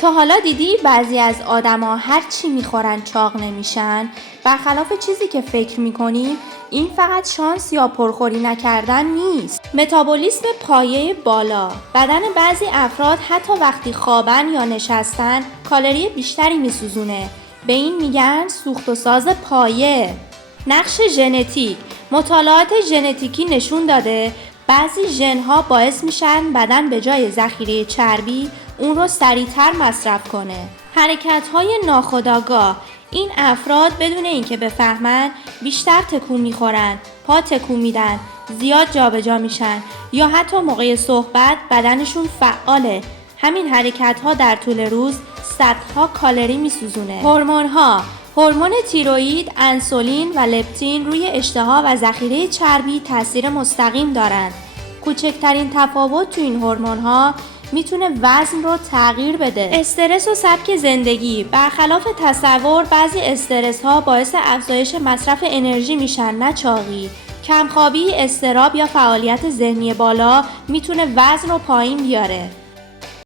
تا حالا دیدی بعضی از آدما هر چی میخورن چاق نمیشن؟ برخلاف چیزی که فکر میکنیم، این فقط شانس یا پرخوری نکردن نیست. متابولیسم پایه بالا. بدن بعضی افراد حتی وقتی خوابن یا نشستن کالری بیشتری میسوزونه. به این میگن سوخت و ساز پایه. نقش ژنتیک. مطالعات ژنتیکی نشون داده بعضی ژن‌ها باعث میشن بدن به جای ذخیره چربی اون رو سریعتر مصرف کنه. حرکت‌های ناخودآگاه. این افراد بدون اینکه بفهمن بیشتر تکون میخورن، پا تکون میدن، زیاد جابجا میشن یا حتی موقع صحبت بدنشون فعاله. همین حرکت‌ها در طول روز صدها کالری میسوزونه. هورمون‌ها. هورمون تیروئید، انسولین و لپتین روی اشتها و ذخیره چربی تاثیر مستقیم دارند. کوچکترین تفاوت تو این هورمون‌ها میتونه وزن رو تغییر بده. استرس و سبک زندگی. برخلاف تصور بعضی استرس ها باعث افزایش مصرف انرژی میشن، نه چاقی. کمخوابی، اضطراب یا فعالیت ذهنی بالا میتونه وزن رو پایین بیاره.